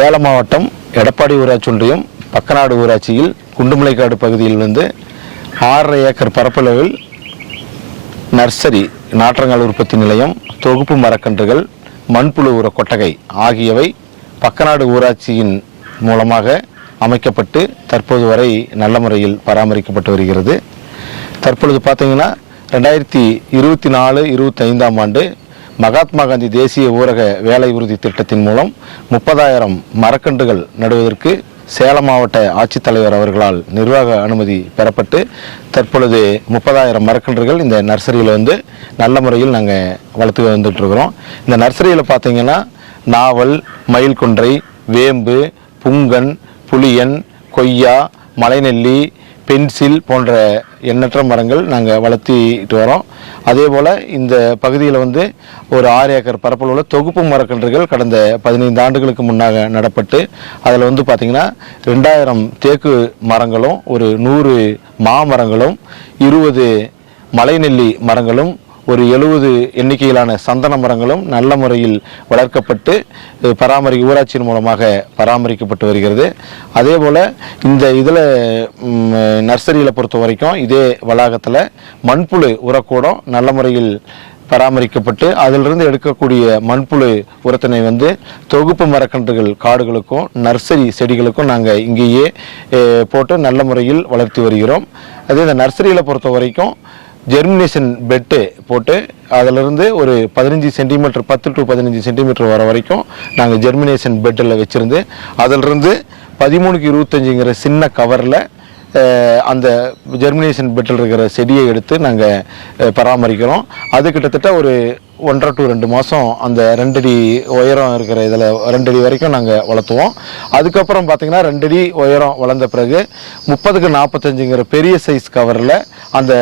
சேலம் மாவட்டம் எடப்பாடி ஊராட்சி ஒன்றியம் பக்கநாடு ஊராட்சியில் குண்டுமலைக்காடு பகுதியில் வந்து ஆறரை ஏக்கர் பரப்பளவில் நர்சரி நாற்றங்கால் உற்பத்தி நிலையம் தொகுப்பு மரக்கன்றுகள் மண்புழு உர கொட்டகை ஆகியவை பக்கநாடு ஊராட்சியின் மூலமாக அமைக்கப்பட்டு தற்போது வரை நல்ல முறையில் பராமரிக்கப்பட்டு வருகிறது. தற்பொழுது பார்த்தீங்கன்னா ரெண்டாயிரத்தி இருபத்தி நாலு இருபத்தைந்தாம் ஆண்டு மகாத்மா காந்தி தேசிய ஊரக வேலை உறுதி திட்டத்தின் மூலம் முப்பதாயிரம் மரக்கன்றுகள் நடுவதற்கு சேலம் மாவட்ட ஆட்சித்தலைவர் அவர்களால் நிர்வாக அனுமதி பெறப்பட்டு தற்பொழுது முப்பதாயிரம் மரக்கன்றுகள் இந்த நர்சரியில் வந்து நல்ல முறையில் நாங்கள் வளர்த்து வந்துட்டுருக்கிறோம். இந்த நர்சரியில் பார்த்தீங்கன்னா நாவல் மயில்கொன்றை வேம்பு புங்கன் புளியன் கொய்யா மலைநெல்லி பென்சில் போன்ற எண்ணற்ற மரங்கள் நாங்கள் வளர்த்திட்டு வரோம். அதே போல் இந்த பகுதியில் வந்து ஒரு ஆறு ஏக்கர் பரப்பில் உள்ள தொகுப்பு மரக்கன்றுகள் கடந்த பதினைந்து ஆண்டுகளுக்கு முன்னாக நடப்பட்டு அதில் வந்து பார்த்திங்கன்னா ரெண்டாயிரம் தேக்கு மரங்களும் ஒரு நூறு மாமரங்களும் இருபது மலைநெல்லி மரங்களும் ஒரு எழுபது எண்ணிக்கையிலான சந்தன மரங்களும் நல்ல முறையில் வளர்க்கப்பட்டு பராமரி ஊராட்சியின் மூலமாக பராமரிக்கப்பட்டு வருகிறது. அதே போல் இந்த இதில் நர்சரியில் பொறுத்த வரைக்கும் இதே வளாகத்தில் மண்புழு உரக்கூடம் நல்ல முறையில் பராமரிக்கப்பட்டு அதிலிருந்து எடுக்கக்கூடிய மண்புழு உரத்தினை வந்து தொகுப்பு மரக்கன்றுகள் காடுகளுக்கும் நர்சரி செடிகளுக்கும் நாங்கள் இங்கேயே போட்டு நல்ல முறையில் வளர்த்து வருகிறோம். அதே இந்த நர்சரியில் பொறுத்த வரைக்கும் ஜெர்மினேஷன் பெட்டு போட்டு அதிலிருந்து ஒரு பதினஞ்சு சென்டிமீட்டர் பத்து டு பதினஞ்சு சென்டிமீட்டர் வர வரைக்கும் நாங்கள் ஜெர்மினேஷன் பெட்டில் வச்சுருந்து அதிலிருந்து பதிமூணுக்கு இருபத்தஞ்சுங்கிற சின்ன கவரில் அந்த ஜெர்மினேஷன் பெட்டில் இருக்கிற செடியை எடுத்து நாங்கள் பராமரிக்கிறோம். அது கிட்டத்தட்ட ஒரு ஒன்றரை டு ரெண்டு மாதம் அந்த ரெண்டடி உயரம் இருக்கிற இதில் ரெண்டடி வரைக்கும் நாங்கள் வளர்த்துவோம். அதுக்கப்புறம் பார்த்திங்கன்னா ரெண்டடி உயரம் வளர்ந்த பிறகு முப்பதுக்கு நாற்பத்தஞ்சுங்கிற பெரிய சைஸ் கவரில் அந்த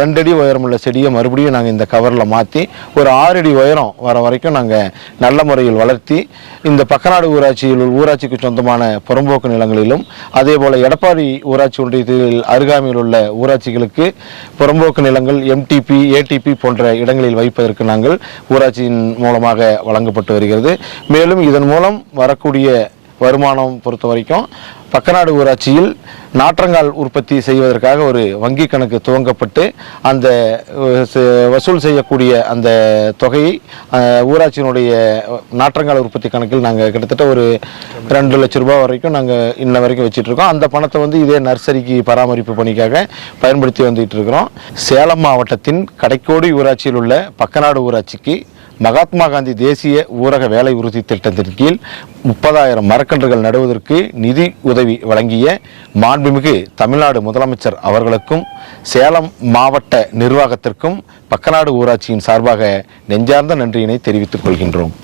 ரெண்டடி உயரமுள்ள செடியை மறுபடியும் நாங்கள் இந்த கவரில் மாற்றி ஒரு ஆறடி உயரம் வர வரைக்கும் நாங்கள் நல்ல முறையில் வளர்த்தி இந்த பக்கநாடு ஊராட்சியில் ஊராட்சிக்கு சொந்தமான புறம்போக்கு நிலங்களிலும் அதே போல் எடப்பாடி ஊராட்சி ஒன்றியத்தில் அருகாமையில் உள்ள ஊராட்சிகளுக்கு புறம்போக்கு நிலங்கள் எம்டிபி ஏடிபி போன்ற இடங்களில் வைப்பதற்கு நாங்கள் ஊராட்சியின் மூலமாக வழங்கப்பட்டு வருகிறது. மேலும் இதன் மூலம் வரக்கூடிய வருமானம் பொறுத்த வரைக்கும் பக்கநாடு ஊராட்சியில் நாற்றங்கால் உற்பத்தி செய்வதற்காக ஒரு வங்கி கணக்கு துவங்கப்பட்டு அந்த வசூல் செய்யக்கூடிய அந்த தொகையை ஊராட்சியினுடைய நாற்றங்கால் உற்பத்தி கணக்கில் நாங்கள் கிட்டத்தட்ட ஒரு ரெண்டு லட்ச ரூபாய் வரைக்கும் நாங்கள் இன்ன வரைக்கும் வச்சிட்ருக்கோம். அந்த பணத்தை வந்து இதே நர்சரிக்கு பராமரிப்பு பணிக்காக பயன்படுத்தி வந்துகிட்டு இருக்கிறோம் சேலம் மாவட்டத்தின் கடைக்கோடி ஊராட்சியில் உள்ள பக்கநாடு ஊராட்சிக்கு மகாத்மா காந்தி தேசிய ஊரக வேலை உறுதி திட்டத்தின் கீழ் முப்பதாயிரம் மரக்கன்றுகள் நடுவதற்கு நிதி உதவி வழங்கிய மாண்புமிகு தமிழ்நாடு முதலமைச்சர் அவர்களுக்கும் சேலம் மாவட்ட நிர்வாகத்திற்கும் பக்கநாடு ஊராட்சியின் சார்பாக நெஞ்சார்ந்த நன்றியினை தெரிவித்துக் கொள்கின்றோம்.